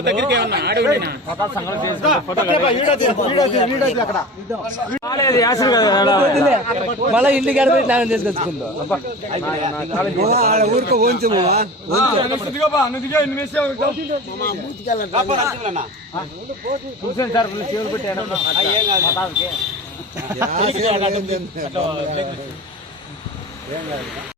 దగ్గరికి ఏమన్నా మళ్ళీ ఇంటికి గడిపి స్నానం చేసుకొచ్చుకుందాం ఊరుకో ఉంచము చూసాను సార్ చెవులు పెట్టాను